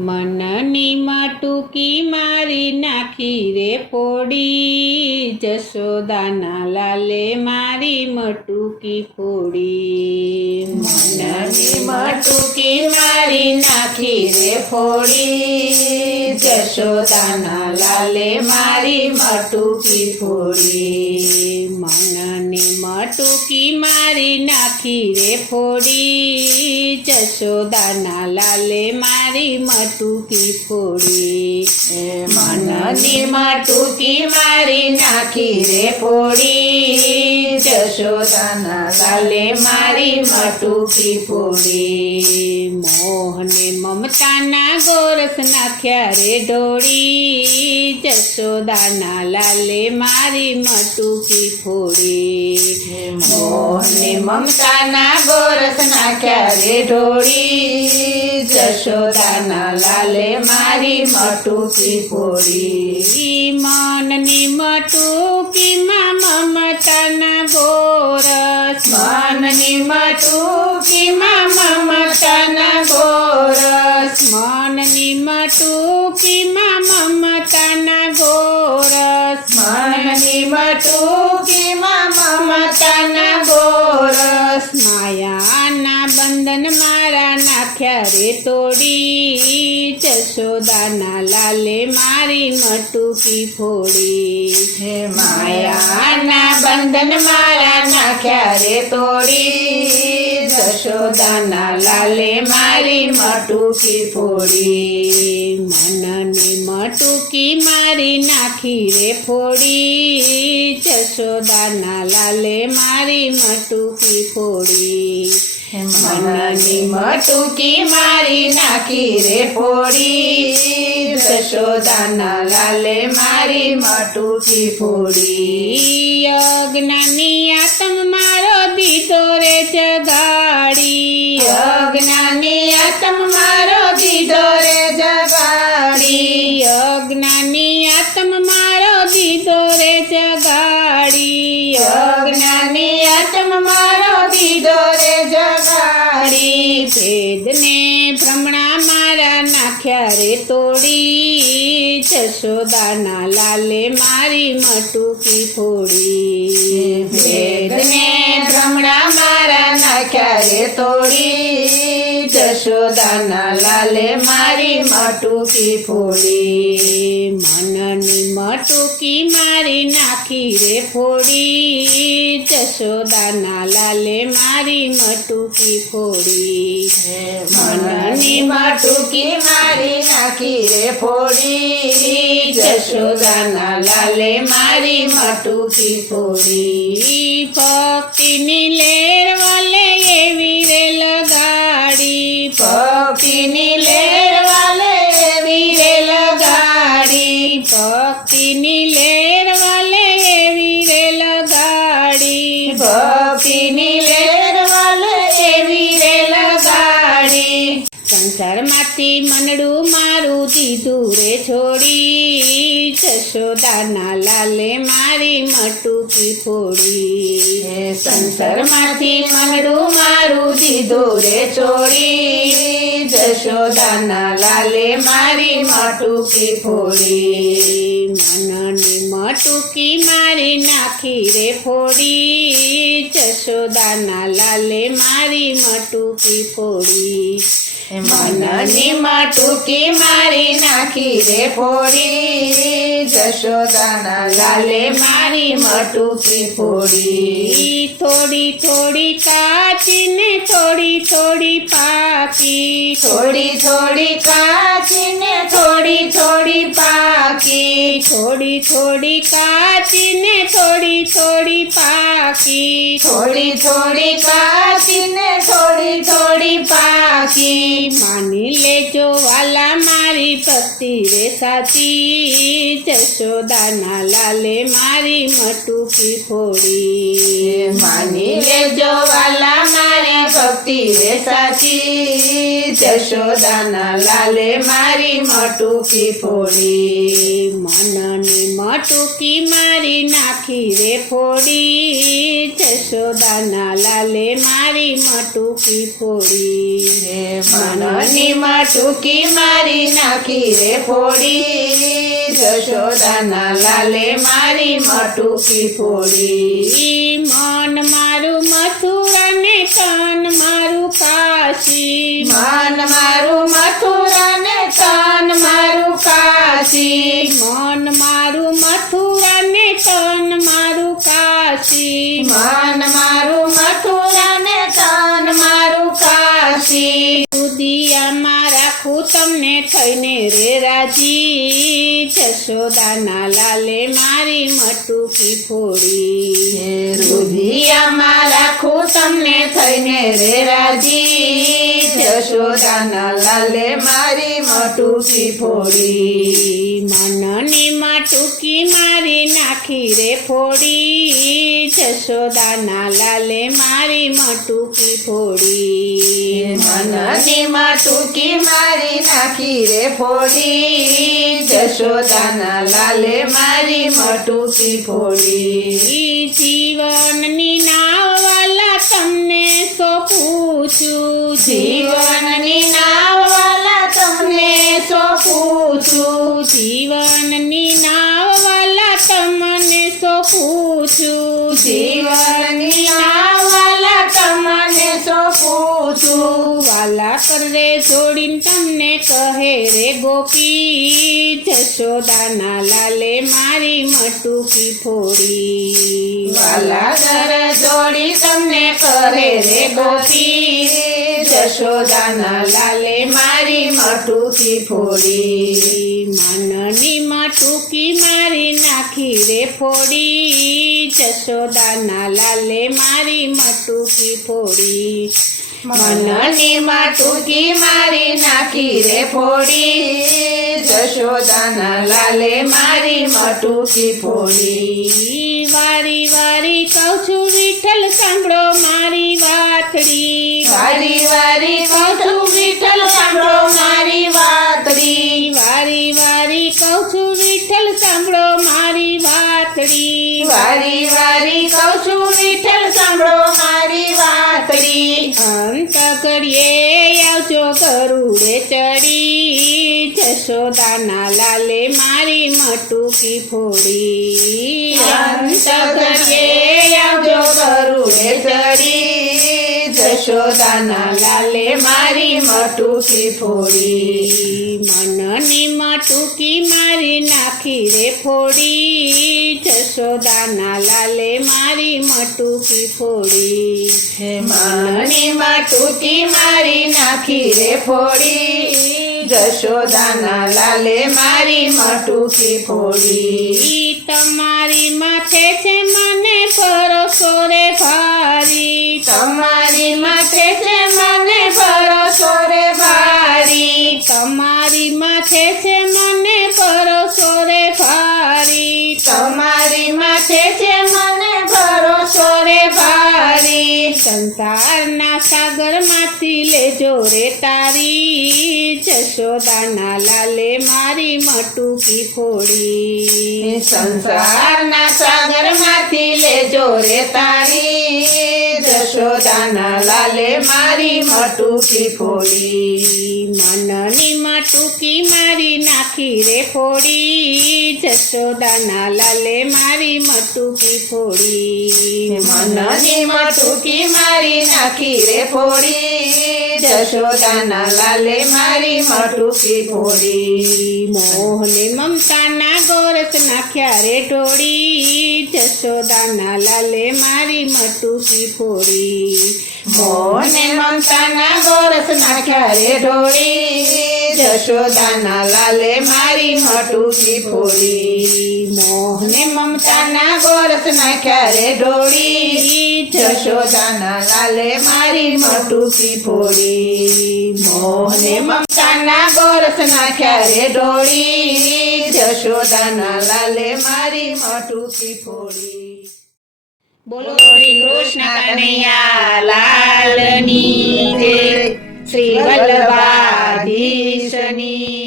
મનની માટુકી મારી નાખી રે ફોડી, જશોદાના લાલે મારી મટુકી ફોડી. મનની મટુકી મારી નાખી રે ફોડી, જશોદાના લાલે મારી મટુકી ફોડી. મનની મટુકી મારી નાખી રે ફોડી. જશોદાના લાલે મારી મટુકી ફોડી. મનની મટુકી મારી નાખી રે ફોડી. જશોદાના લાલે મારી મટુકી ફોડી. મોહને મમતાના ગોરસ નાખ્યા રે ઢોળી. જશોદાના લાલે મારી મટુકી ફોડી. મોહને મમતાના ગોરસ નાખ્યા રે ઢોળી? જશોદાના લાલે મારી મટુકી પોળી મનની મટુકીમાં મમતાના ગોરસ. મનની મટુકીમાં મમતાના ગોરસ. મનની મટુકીમાં મમતાના ગોરસ. મનની મટુકીમાં મટુકી ફોડી હે માયાના બંધન મારા નાખ્યા રે તોડી. જશોદાના લાલે મારી મટુકી ફોડી. મનની મટુકી મારી નાખી રે ફોડી. જશોદાના લાલે મારી મટુકી ફોડી. મનની મટુકી મારી નાખી રે ફોડી. જશોદાના લાલે મારી મટુકી ફોડી. અજ્ઞાની આતમ મારો દીધો રે જગાડી. અજ્ઞાની આતમ મારો દીધો તોડી જશોદાના લાલે મારી મટુકી ફોડી. વેદને ભ્રમણા મારા નાખ્યા રે તોડી. યશોદાના લાલે મારી મટુકી ફોડી. મનની મટુકી મારી નાખી રે ફોડી. યશોદાના લાલે મારી મટુકી ફોડી. મનની મટુકી મારી નાખી રે ફોડી. જશોદાના લાલે મારી મટુકી ફોડી. ભક્તિની લેર વાલે છોડી જશોદાના લાલે મારી મટુકી ફોડી. સંસારમાંથી મનડું મારું દીધું રે છોડી જશોદાના લાલે મારી મટુકી ફોડી. મનની મટુકી મારી નાખી રે ફોડી. જશોદાના લાલે મારી મટુકી ફોડી. મનની ટૂંકી મારી નાખી રે ફોડી. જશોદાના લાલે મારી મટુકી ફોડી. થોડી થોડી કાચી ને થોડી થોડી પાકી. થોડી થોડી કાચી ને થોડી થોડી પાકી થોડી થોડી કાચી ને થોડી થોડી પાકી. થોડી થોડી કાચી ને થોડી થોડી પાકી. માની લેજો વાલા મારી ભક્તિ રે સાચી જશોદાના લાલે મારી મટુકી ફોડી. માની લેજો વાલા મારી ભક્તિ રે સાચી જશોદાના લાલે મારી મટુકી ફોડી. મનની મટુકી મારી નાખી રે ફોડી, જશોદાના લાલે મારી મટુકી ફોડી. હે મનની માટુકી મારી નાખી રે ફોડી, જશોદાના લાલે મારી માટુકી ફોડી. થઈને રે રાજી જશોદાના લાલે મારી મટુકી ફોડી. રુધિયામાં રાખું તમને થઈને રે રાજી જશોદાના લાલે મારી મટુકી ફોડી. મનની મટુકી મારી નાખી રે ફોડી જશોદાના લાલે મારી મટુકી ફોડી. મનની મટુકી મારી નાખી રે ફોડી જશોદાના લાલે મારી મટુકી ફોડી. જીવનની નાવવાલા જીવનની નાવવાલા તમને સોંપું વાલા કરે જોડીને તમને કહે રે ગોપી, જશોદાના લાલે મારી મટુકી ફોડી. વાલા ઘર જોડી તમને કરે રે ગોપી, જશોદાના લાલે મારી મટુકી ફોડી. મનની મટુકી મારી નાખી રે ફોડી, જશોદાના લાલે મારી મટુકી ફોડી. મનની માટુકી મારી નાખી રે ફોડી, જશોદાના લાલે મારી મટુકી ફોડી. વારી વારી કહું છું વિઠ્ઠલ, સાંભળો મારી વાતડી. વારી વારી કહું છું વિઠ્ઠલ, સાંભળો મારી વાતડી વારી વારી કહું છું વિઠ્ઠલ સાંભળો મારી વાતડી. વારી વારી કહું છું વિઠ્ઠલ સાંભળો મારી વાતડી. અંત કરીએ આવજો કરુડે ચડી. જશોદાના લાલે મારી મટુકી ફોડી. અંત ઘડીએ ચડી જશોદાના લાલે મારી મટુકી ફોડી. મનની મટુકી મારી નાખી રે ફોડી. જશોદાના લાલે મારી મટુકી ફોડી. મનની મટુકી મારી નાખી રે ફોડી. જશોદાના લાલે મારી મટુકી ફોડી. તમારી માથે છે ભરોસો રે ભારી, તમારી માથે છે મને ભરોસો રે ભારી. તમારી માથે છે મને ભરોસો રે ભારી. તમારી માથે છે મને ભરોસો રે ભારી. સંસારના સાગરમાંથી લેજો રે તારી. જશોદાના લાલે મારી મટુકી ફોડી. સંસારના સાગરમાંથી લેજો રે તારી. જશોદાના લાલે મારી મટુકી ફોડી. મનની મટુકી મારી નાખી રે ફોડી. જશોદાના લાલે મારી મટુકી ફોડી. મનની મટુકી મારી નાખી રે ફોડી. જશોદાના લાલે મારી મટુકી ફોડી. મોહને મમતાના ગોરસ નાખ્યા રે ઢોળી જશોદાના લાલે મારી મટુકી ફોડી. મોહને મમતાના ગોરસ નાખ્યા રે ઢોળી જશોદાના લાલે મારી મટુકી ફોડી. મોહને મમતાના ગોરસ નાખ્યા રે ઢોળી. જશોદાના લાલે મારી મટુકી ફોડી. મોહને મમતાના ગોરસ નાખ્યા રે ઢોળી. જશોદાના લાલે મારી મટુકી ફોડી. બોલો શ્રી કૃષ્ણ કનૈયા લાલની જય. શ્રી Adishani.